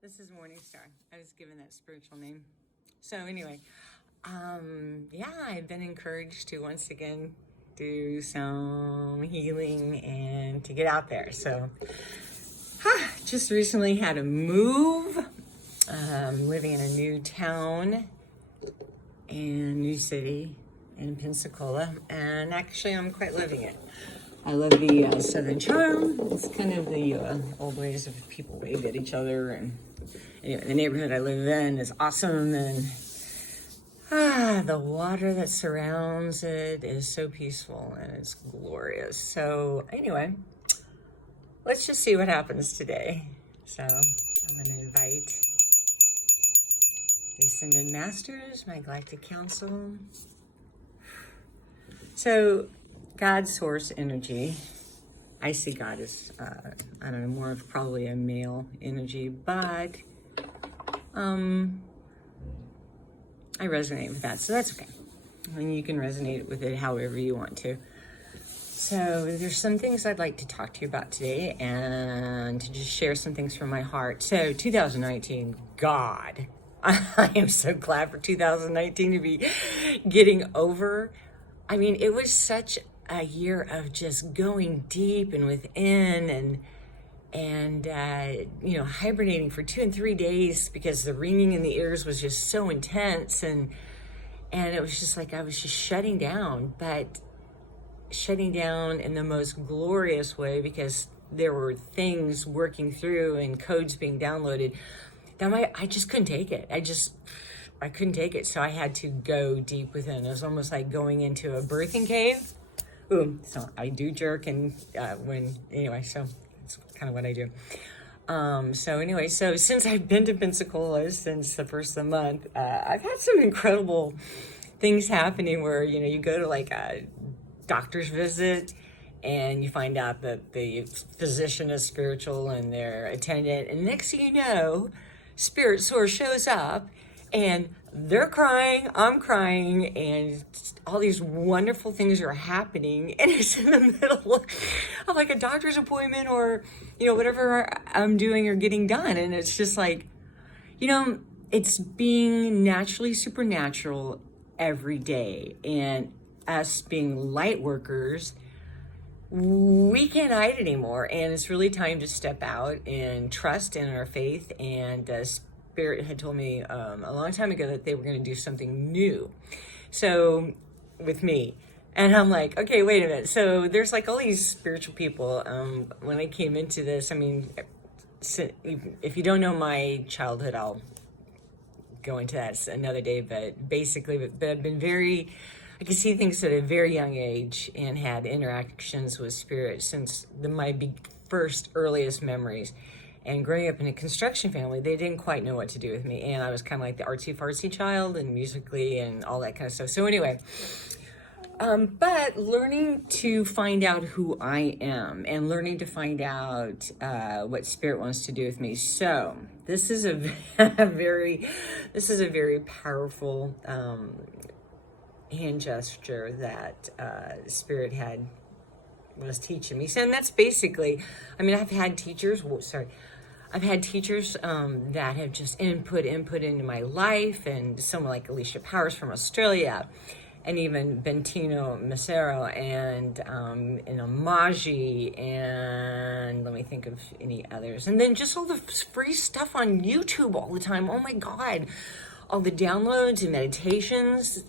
This is MorningStar. I was given that spiritual name. So anyway, I've been encouraged to once again do some healing and to get out there. So, just recently had a move. Living in a new town and new city in Pensacola, and actually I'm quite loving it. I love the Southern charm. It's kind of the old ways of people wave at each other, and anyway, the neighborhood I live in is awesome, and the water that surrounds it is so peaceful and it's glorious. So anyway, let's just see what happens today. So I'm going to invite the Ascended Masters, my Galactic Council. So God, source, energy. I see God as, I don't know, more of probably a male energy, but I resonate with that, so that's okay. And you can resonate with it however you want to. So there's some things I'd like to talk to you about today and to just share some things from my heart. So 2019, God, I am so glad for 2019 to be getting over. I mean, it was such a year of just going deep and within and hibernating for 2 and 3 days because the ringing in the ears was just so intense, and it was just like I was just shutting down, but shutting down in the most glorious way, because there were things working through and codes being downloaded that I just couldn't take it. I couldn't take it, so I had to go deep within. It was almost like going into a birthing cave. Ooh, so I do jerk, and so it's kind of what I do. So since I've been to Pensacola since the first of the month, I've had some incredible things happening where, you go to like a doctor's visit and you find out that the physician is spiritual and their attendant, and next thing you know, Spirit Source shows up and they're crying, I'm crying, and all these wonderful things are happening, and it's in the middle of like a doctor's appointment or, whatever I'm doing or getting done. And it's just like, it's being naturally supernatural every day. And us being light workers, we can't hide anymore. And it's really time to step out and trust in our faith. And Spirit had told me a long time ago that they were going to do something new. So with me, and I'm like, okay, wait a minute. So there's like all these spiritual people. When I came into this, I mean, if you don't know my childhood, I'll go into that another day. But basically, I've been I can see things at a very young age and had interactions with spirit since my first earliest memories. And growing up in a construction family, they didn't quite know what to do with me. And I was kind of like the artsy-fartsy child and musically and all that kind of stuff. So anyway, but learning to find out who I am and learning to find out what Spirit wants to do with me. So this is a very powerful hand gesture that Spirit was teaching me. So, and that's basically, I've had teachers that have just input into my life, and someone like Alicia Powers from Australia, and even Bentino Macero, and Maji, and let me think of any others. And then just all the free stuff on YouTube all the time. Oh my God. All the downloads and meditations.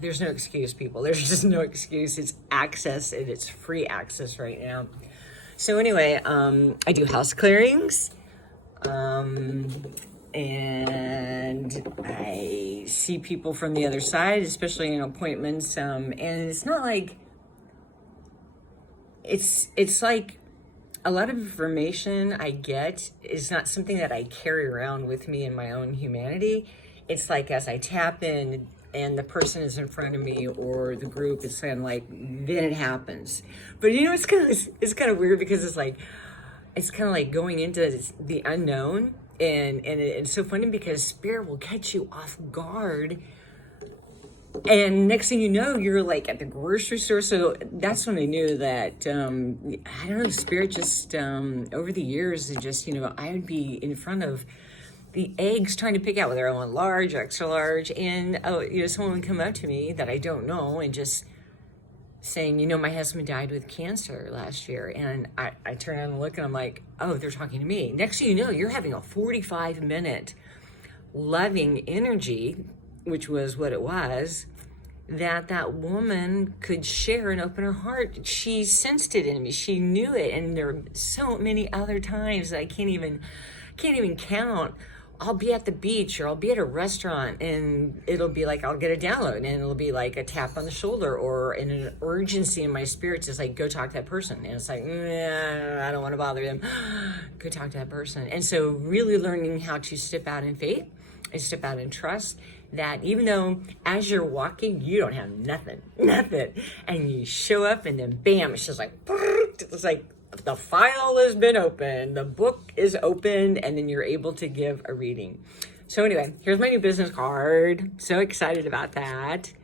There's no excuse, people. There's just no excuse. It's access, and it's free access right now. So anyway, I do house clearings. And I see people from the other side, especially in appointments. And it's not like, it's like a lot of information I get is not something that I carry around with me in my own humanity. It's like as I tap in and the person is in front of me or the group, it's kind of like, then it happens. But it's kind of weird, because it's kind of like going into the unknown. And it's so funny because Spirit will catch you off guard. And next thing you know, you're like at the grocery store. So that's when I knew that, I don't know, Spirit just, over the years, I would be in front of the eggs trying to pick out whether I want large or extra large. And someone would come up to me that I don't know and just saying, my husband died with cancer last year. And I turn around and look and I'm like, oh, they're talking to me. Next thing you know, you're having a 45-minute loving energy, which was what it was, that woman could share and open her heart. She sensed it in me. She knew it. And there are so many other times that I can't even count. I'll be at the beach or I'll be at a restaurant and it'll be like, I'll get a download and it'll be like a tap on the shoulder or an urgency in my spirits is like, go talk to that person. And it's like, I don't want to bother them. Go talk to that person. And so really learning how to step out in faith and step out in trust, that even though as you're walking, you don't have nothing, and you show up and then bam, it's just like, it's like, the file has been opened, the book is open, and then you're able to give a reading. So anyway, here's my new business card. So excited about that.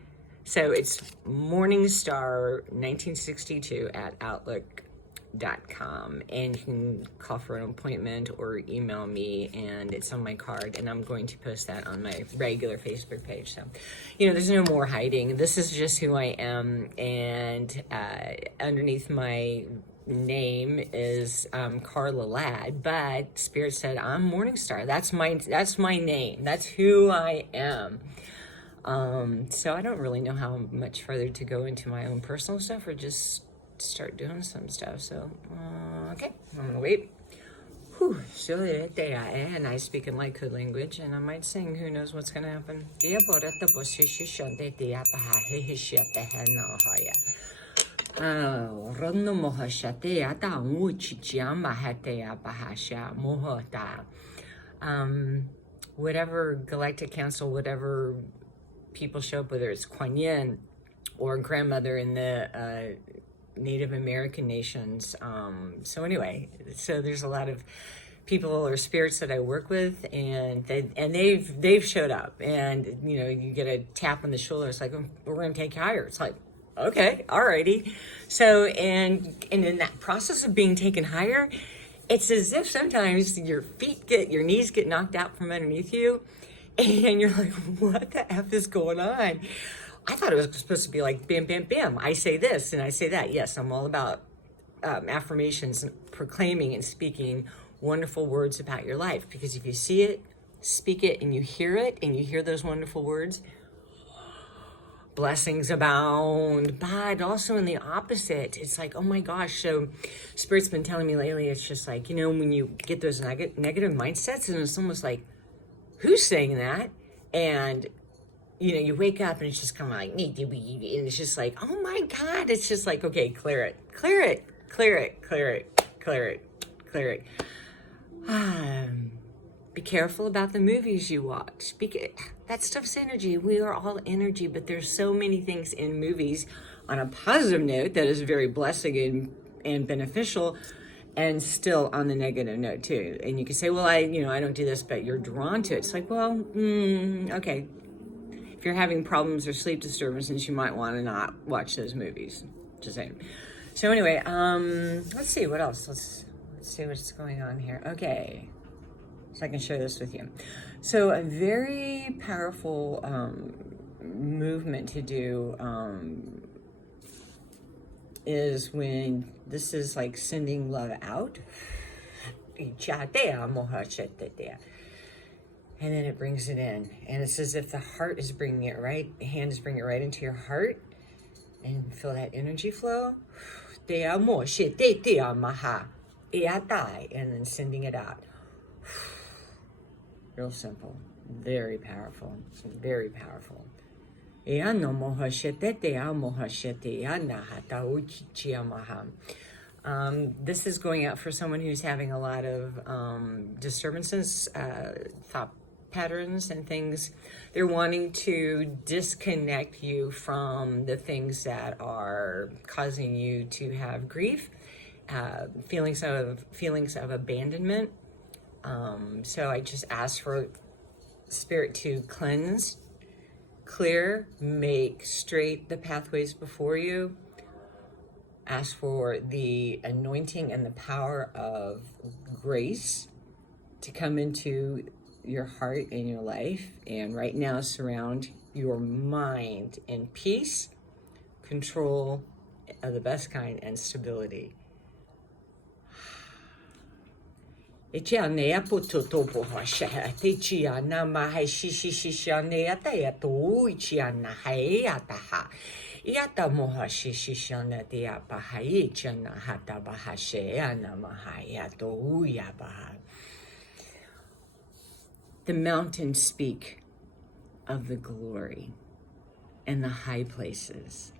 So it's MorningStar 1962 at Outlook.com. And you can call for an appointment or email me, and it's on my card. And I'm going to post that on my regular Facebook page. So, there's no more hiding. This is just who I am. And underneath my name is Carla Ladd, but Spirit said I'm MorningStar. That's my name. That's who I am. So I don't really know how much further to go into my own personal stuff or just start doing some stuff. So okay, I'm gonna wait. And I speak in light code language, and I might sing. Who knows what's gonna happen? Whatever Galactic Council, whatever people show up, whether it's Kuan Yin or grandmother in the Native American nations. So there's a lot of people or spirits that I work with, and they've showed up, and you get a tap on the shoulder. It's like, we're going to take you higher. It's like, okay, alrighty. So, and in that process of being taken higher, it's as if sometimes your knees get knocked out from underneath you, and you're like, what the F is going on? I thought it was supposed to be like, bam, bam, bam. I say this and I say that. Yes, I'm all about affirmations and proclaiming and speaking wonderful words about your life, because if you see it, speak it, and you hear those wonderful words, blessings abound. But also in the opposite, it's like, oh my gosh. So Spirit's been telling me lately, it's just like, when you get those negative mindsets, and it's almost like, who's saying that? And you wake up and it's just kind of like, and it's just like, oh my God, it's just like, okay, clear it. Be careful about the movies you watch. That stuff's energy. We are all energy, but there's so many things in movies on a positive note that is very blessing and beneficial, and still on the negative note too. And you can say, well, I don't do this, but you're drawn to it. It's like, well, okay. If you're having problems or sleep disturbances, you might want to not watch those movies. Just saying. So anyway, let's see what else. Let's see what's going on here. Okay. So I can share this with you. So a very powerful movement to do is when this is like sending love out. And then it brings it in. And it's as if the heart is bringing it right, the hand is bringing it right into your heart. And feel that energy flow. And then sending it out. Real simple. Very powerful. Very powerful. This is going out for someone who's having a lot of disturbances, thought patterns and things. They're wanting to disconnect you from the things that are causing you to have grief, feelings of abandonment. So I just ask for Spirit to cleanse, clear, make straight the pathways before you. Ask for the anointing and the power of grace to come into your heart and your life. And right now, surround your mind in peace, control of the best kind, and stability. Ichianea putotopo hasha, Tichiana Mahai Shishishishanea Tayatu, Ichiana Hayataha. Yata moha shishishana dia bahai chana hata bahasheana mahayato uyabaha. The mountains speak of the glory and the high places.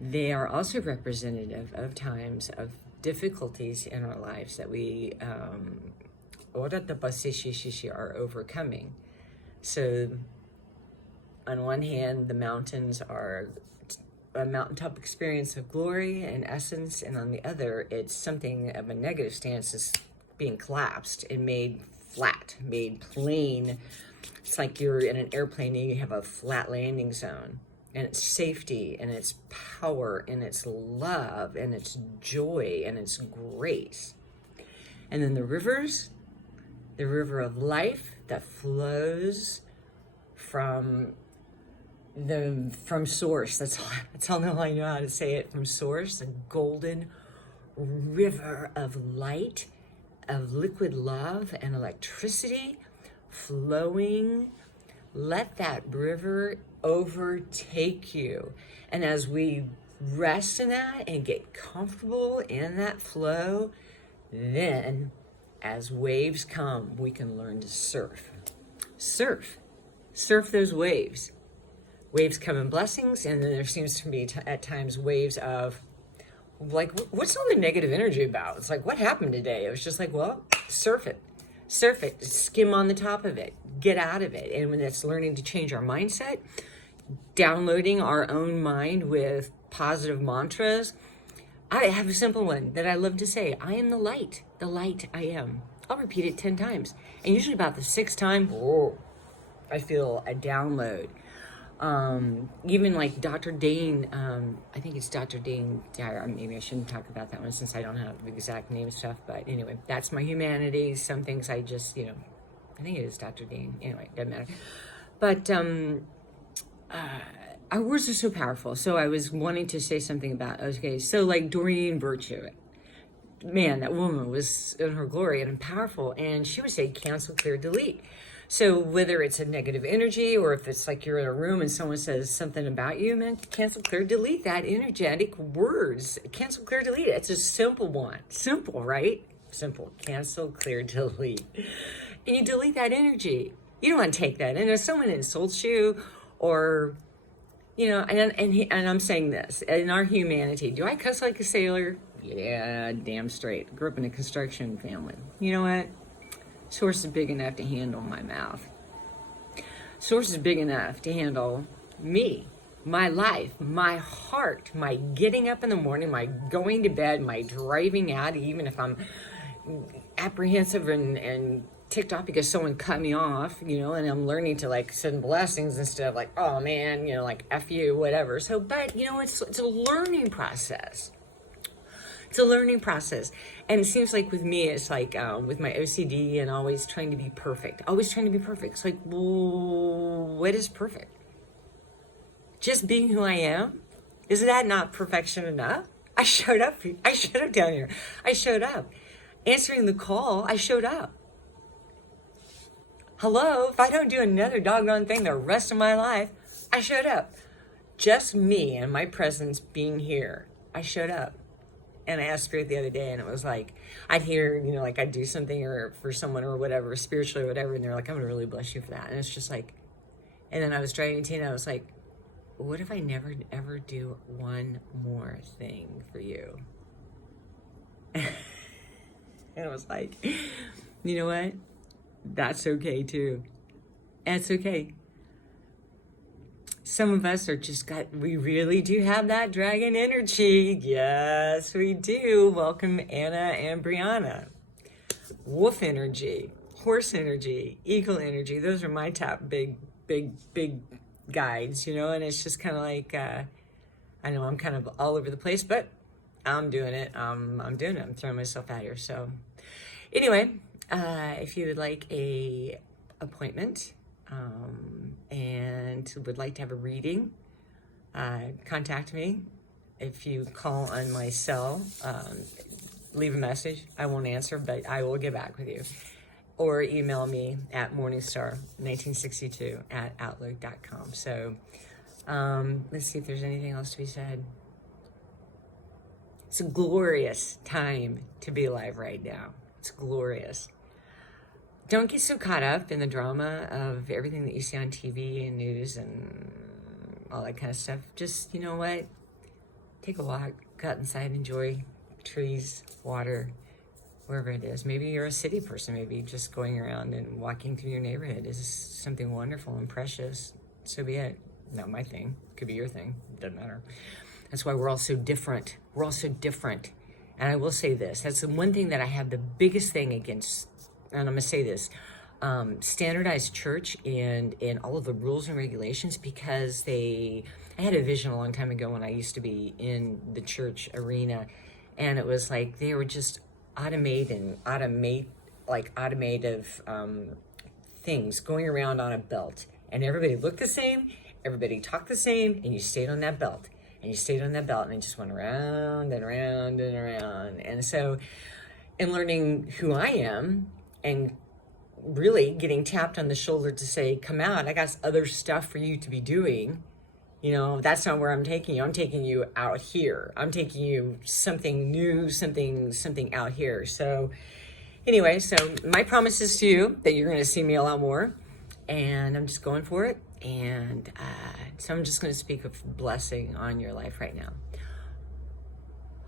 They are also representative of times of difficulties in our lives that we are overcoming. So on one hand, the mountains are a mountaintop experience of glory and essence, and on the other, it's something of a negative stance is being collapsed and made flat, made plain. It's like you're in an airplane and you have a flat landing zone, and it's safety, and it's power, and it's love, and it's joy, and it's grace. And then the rivers, the river of life that flows from source. That's all I know how to say it, from source, a golden river of light, of liquid love and electricity flowing. Let that river overtake you. And as we rest in that and get comfortable in that flow, then as waves come, we can learn to surf those waves. Waves come in blessings, and then there seems to be at times waves of, like, what's all the negative energy about? It's like, what happened today? It was just like, well, surf it, skim on the top of it, get out of it. And when it's learning to change our mindset, downloading our own mind with positive mantras. I have a simple one that I love to say: I am the light I am. I'll repeat it 10 times. And usually about the 6th time, I feel a download. Even like Dr. Dane, I think it's Dr. Dane Dyer. Maybe I shouldn't talk about that one since I don't have the exact name stuff, but anyway, that's my humanities. Some things I just, I think it is Dr. Dane. Anyway, doesn't matter. But our words are so powerful. So I was wanting to say something about, okay, so like Doreen Virtue, man, that woman was in her glory and powerful, and she would say cancel, clear, delete. So whether it's a negative energy or if it's like you're in a room and someone says something about you, man, cancel, clear, delete that energetic words. Cancel, clear, delete. It's a simple one. Simple, right? Simple. Cancel, clear, delete. And you delete that energy. You don't want to take that. And if someone insults you or, and I'm saying this, in our humanity, do I cuss like a sailor? Yeah, damn straight. Grew up in a construction family. You know what? Source is big enough to handle my mouth. Source is big enough to handle me, my life, my heart, my getting up in the morning, my going to bed, my driving out, even if I'm apprehensive and ticked off because someone cut me off, and I'm learning to like send blessings instead of like, oh man, like F you, whatever. So, but it's a learning process. It's a learning process. And it seems like with me, it's like with my OCD and always trying to be perfect. It's like, well, what is perfect? Just being who I am? Is that not perfection enough? I showed up down here. I showed up. Answering the call, I showed up. Hello, if I don't do another doggone thing the rest of my life, I showed up. Just me and my presence being here, I showed up. And I asked Spirit the other day, and it was like, I'd hear, like I'd do something or for someone or whatever, spiritually or whatever, and they're like, I'm going to really bless you for that. And it's just like, and then I was driving to, and I was like, what if I never, ever do one more thing for you? And it was like, you know what? That's okay too. That's okay. Some of us are we really do have that dragon energy. Yes, we do. Welcome, Anna and Brianna. Wolf energy, horse energy, eagle energy. Those are my top big guides, and it's just kind of like, I know I'm kind of all over the place, but I'm doing it. I'm doing it. I'm throwing myself out here. So anyway, If you would like a appointment and would like to have a reading, contact me. If you call on my cell, leave a message. I won't answer, but I will get back with you. Or email me at MorningStar1962@outlook.com. So let's see if there's anything else to be said. It's a glorious time to be alive right now. It's glorious. Don't get so caught up in the drama of everything that you see on TV and news and all that kind of stuff. Just, you know what? Take a walk, go out inside, enjoy trees, water, wherever it is. Maybe you're a city person. Maybe just going around and walking through your neighborhood is something wonderful and precious. So be it. Not my thing. Could be your thing. Doesn't matter. That's why we're all so different. We're all so different. And I will say this. That's the one thing that I have the biggest thing against. And I'm going to say this. Standardized church and all of the rules and regulations, because I had a vision a long time ago when I used to be in the church arena, and it was like they were just automative things going around on a belt, and everybody looked the same, everybody talked the same, and you stayed on that belt, and you stayed on that belt, and it just went around and around and around. And so in learning who I am and really getting tapped on the shoulder to say, come out, I got other stuff for you to be doing. You know, that's not where I'm taking you. I'm taking you out here. I'm taking you something new, something out here. So anyway, so my promise is to you that you're going to see me a lot more, and I'm just going for it. And so I'm just going to speak of blessing on your life right now.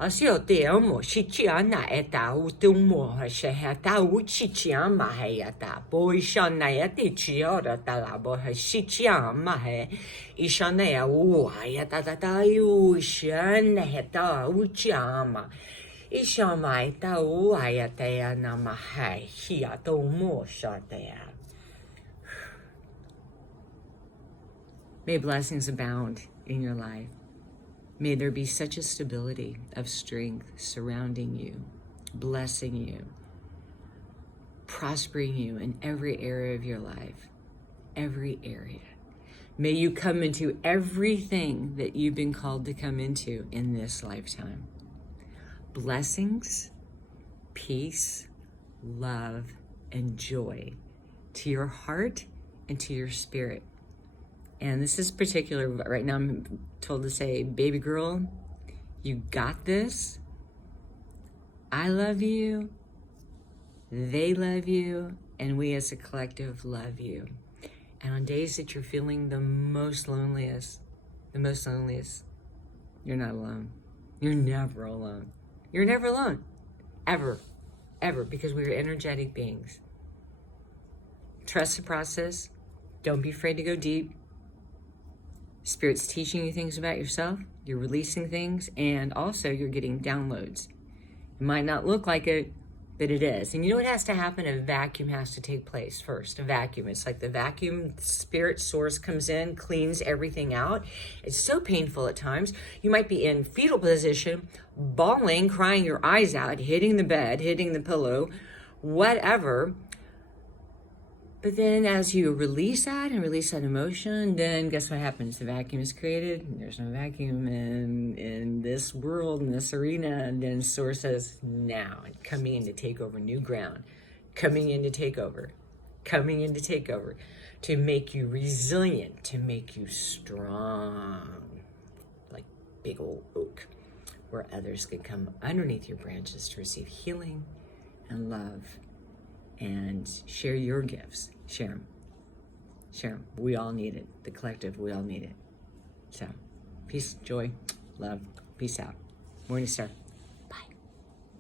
Asio shichiana eta utumo shehata uchichiama hayata boishana yati chiora talabo shichiama he ishanea uayata tatayu shana heta uchiama ishama eta uayata nama hai hiato mo shatea. May blessings abound in your life. May there be such a stability of strength surrounding you, blessing you, prospering you in every area of your life, every area. May you come into everything that you've been called to come into in this lifetime. Blessings, peace, love, and joy to your heart and to your spirit. And this is particular, right now I'm told to say, baby girl, you got this. I love you. They love you. And we as a collective love you. And on days that you're feeling the most loneliest, you're not alone. You're never alone. You're never alone. Ever. Ever. Because we are energetic beings. Trust the process. Don't be afraid to go deep. Spirit's teaching you things about yourself, you're releasing things, and also you're getting downloads. It might not look like it, but it is. And you know what has to happen? A vacuum has to take place first. A vacuum. It's like the vacuum spirit source comes in, cleans everything out. It's so painful at times. You might be in fetal position, bawling, crying your eyes out, hitting the bed, hitting the pillow, whatever. But then as you release that and release that emotion, then guess what happens? The vacuum is created. There's no vacuum in this world, in this arena. And then Source says, now, coming in to take over new ground, coming in to take over, to make you resilient, to make you strong, like big old oak, where others can come underneath your branches to receive healing and love. And share your gifts. Share them. Share them. We all need it. The collective, we all need it. So, peace, joy, love. Peace out. MorningStar.